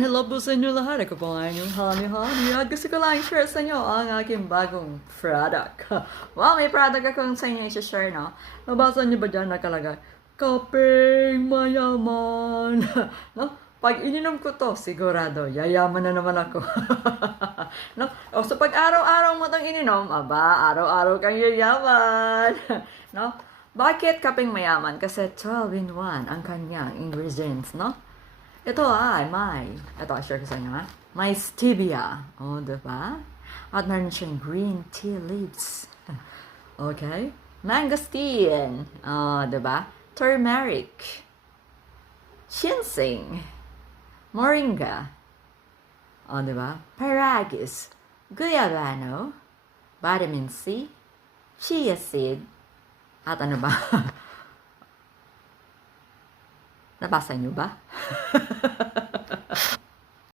Hello po sa inyo lahat. Ako po ang inyong Honey. At gusto ko lang i-share sa inyo ang aking bagong product. Wow, may product akong sa inyo i-share, no? Nabasa niyo ba dyan nakalagay? Kapeng mayaman. No? Pag ininom ko to, sigurado, yayaman na naman ako. No? O, so pag araw-araw mo itong ininom, aba, araw-araw kang yayaman. No? Bakit kapeng mayaman? Kasi 12 in 1 ang kanyang ingredients, no? Ito share ko sa inyo ha. May stevia. O, diba? At meron siyang green tea leaves. Okay? Mangosteen. O, diba? Turmeric. Ginseng. Moringa. O, diba? Paragis. Guyabano. Vitamin C. Chia seed. At ano ba? Nabasa niyo ba?